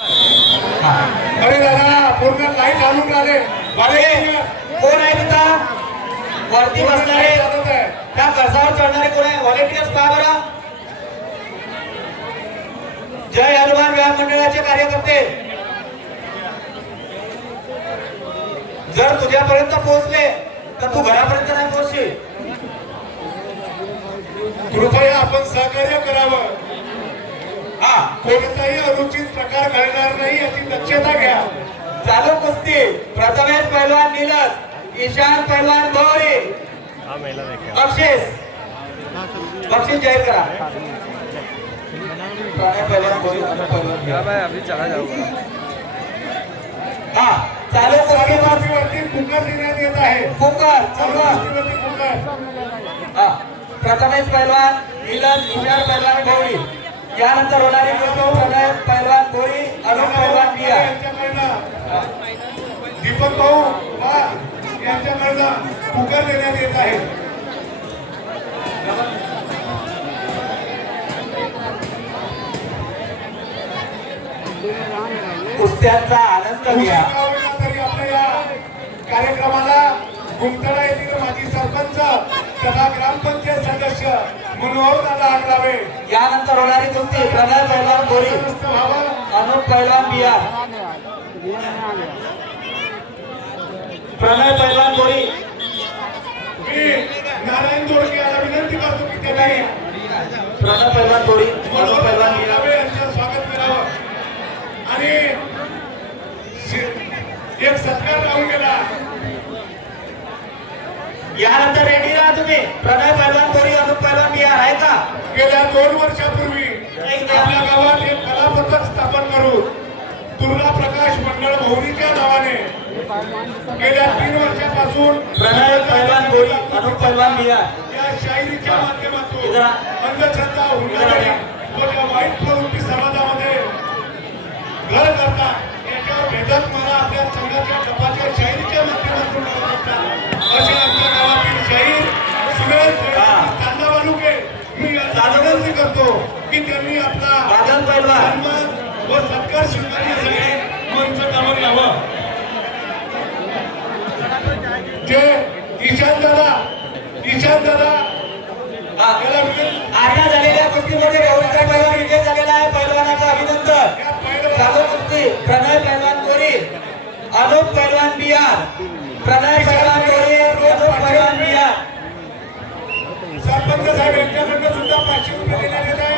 अरे दादा पूर्ण लाईट घालून आले कोण आहे तिथं वरती बसणारे त्या कळसावर चढणारे कोण आहे व्हॉलेंटियर्स पहा बरं. जय हनुमान व्यायाम मंडळाचे कार्यकर्ते जर तुझ्यापर्यंत पोहोचले तर तू घरापर्यंत नाही पोहोचशील. कृपया आपण सहकार्य करावं. हा कोणताही अनुचित प्रकार घडणार नाही याची दक्षता घ्या. चालू कुस्ती प्रथमेश पैलवान नीलज, ईशान पैलवान भोवरे. बक्षीस जाहीर करा. अभी चला जाऊंगा. हा चालू कुस्तीवरती कुकर देण्यात येत आहे. कुकर कुस्तीवरती कुकर. हा प्रथमेश पैलवान नीलज, ईशान पैलवान भोवरे. यानंतर होणारी कुस्ती प्रणय पैलवान भोरी, अनुप पैलवान बिया. दीपक भाऊ यांच्याकडनं कुकर देण्यात येत आहे. कुस्त्यांचा आनंद घ्या. तरी आपल्या या कार्यक्रमाला गुंतडा येथील माजी सरपंच तथा ग्रामपंचायत सदस्य मनोहर दादा आगलावे. यानंतर होणारी कुस्ती प्रणय पैलवान भोरी, अनुप पैलवान बिया. प्रणय पैलवान भोरी. मी नारायण दोडके याला विनंती करतो की त्यांनी प्रणय पैलवान भोरी, अनुप पैलवान बिया यांचं स्वागत करावं. आणि एक सत्कार राहून गेला. यानंतर रेडी राहा तुम्ही. प्रणय पैलवान भोरी, अनुप पैलवान बिया आहे का? गेल्या 2 वर्षापूर्वी आपल्या गावात एक कलापथक स्थापन करून दुर्गा प्रकाश मंडळ भोवरीच्या नावाने गेल्या 3 वर्षापासून प्रणय पैलवान भोरी, अनुप पैलवान बिया. या शायरीच्या माध्यमातून अंधश्रद्धा हुंडाबळी व त्या वाईट प्रवृत्ती समाजामध्ये घर करता याच्यावर भेदक मला आपल्या संघाच्या कपाच्या शायरीच्या माध्यमातून असे आमच्या गावातील शाहीर सुरेश तांदावालुके मी विनंती करतो की त्यांनी आपला बादल पैलवान सन्मान व सत्कार स्वीकारण्यासाठी मंचावर यावं. जे ईशान दादा याला आता झालेल्या कुस्तीमध्ये भोरीचा पैलवान विजय झालेला आहे. पैलवानाचं अभिनंदन. चालू कुस्ती प्रणय पैलवान भोरी, अनुप पैलवान बिहार. प्रणय पैलवान भोरी, अनुप पैलवान बिहार. सरपंच साहेब यांच्याकडनं सुद्धा 500 रुपये देण्यात येत आहे.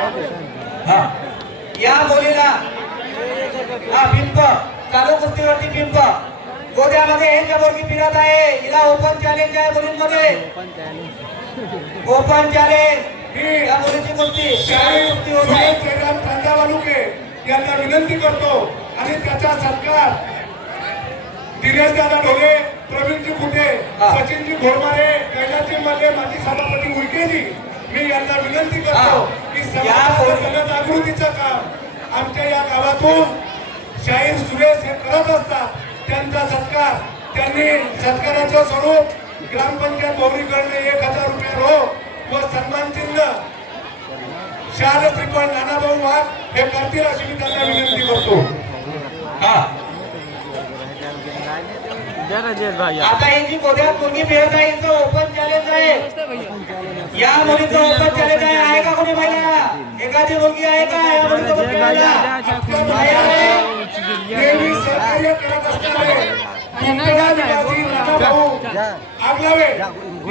या मुलीला हा पिंप चालू कुस्तीवरती पिंप गोद्यामध्ये हे ज्या मुलगी फिरत आहे हिला ओपन चॅलेंज आहे मुलींमध्ये. ओपन चॅलेंज या मुलीची कुस्ती शाहीर कुस्ती होत आहे. जयराम तांदावालुके यांना विनंती करतो आणि त्याचा सत्कार दिनेश दादा ढोले, प्रवीणजी कुटे, सचिनजी घोडमारे, कैलासजी मल्ले, माजी सभापती उईकेजी मी यांना विनंती करतो की समाजाच्या जनजागृतीचं काम आमच्या या गावातून शाहीर सुरेश हे करत असतात. त्यांचा सत्कार त्यांनी सत्काराचं स्वरूप ग्रामपंचायत भोवरीकडे 1000 रुपये रोख व सन्मान चिन्ह शाल श्रीपण नानाभाऊ वाघ हे करतील अशी मी त्यांना विनंती करतो. आता ही जी गोद्यात मुलगी फिरत आहे हिचं ओपन चॅलेंज आहे. या मुलीचं ओपन चॅलेंज आहे का कोणी महिला? एखादी मुलगी आहे का या मुलीचं नेहमी सहकार्य करत असणारे गुंतडाजी नानाभाऊ आगलावे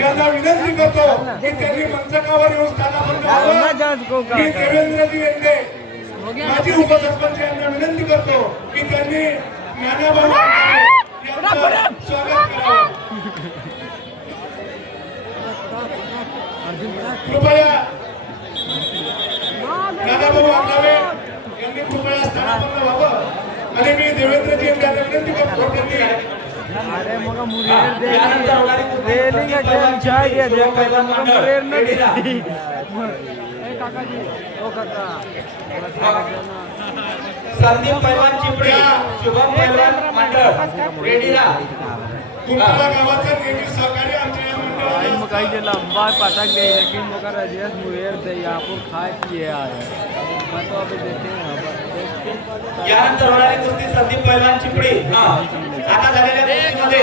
यांना विनंती करतो की त्यांनी मंचकावर येऊन स्थानापन्न व्हावं. मी देवेंद्रजी येते माजी उपसरपंच यांना विनंती करतो की त्यांनी नानाभाऊ यांचं स्वागत करावं. कृपया नानाभाऊ आगलावे यांनी कृपया स्थानापन्न व्हावं. आणि मी देवेंद्रजी यांना विनंती करतो त्यांनी अरे मग मुलीर रेलिंग चाय घ्या द्या पहिला मुलीर नाही. काकाजी ओ काका संदीप पैलवान चिपळे, शुभम पैलवान मंडळ रेडी राहा. तुमच्या गावाचं नेहमी सहकार्य आमच्या या मंडळाला मकाई के लंबा पटक दे लेकिन मगर रजियस मुएर दे आपको खा किए आ रहे हैं. मैं तो अभी देखे हैं यानंतर होणारी कुस्ती संदीप पैलवान चिपळी. आता झालेल्या कुस्तीमध्ये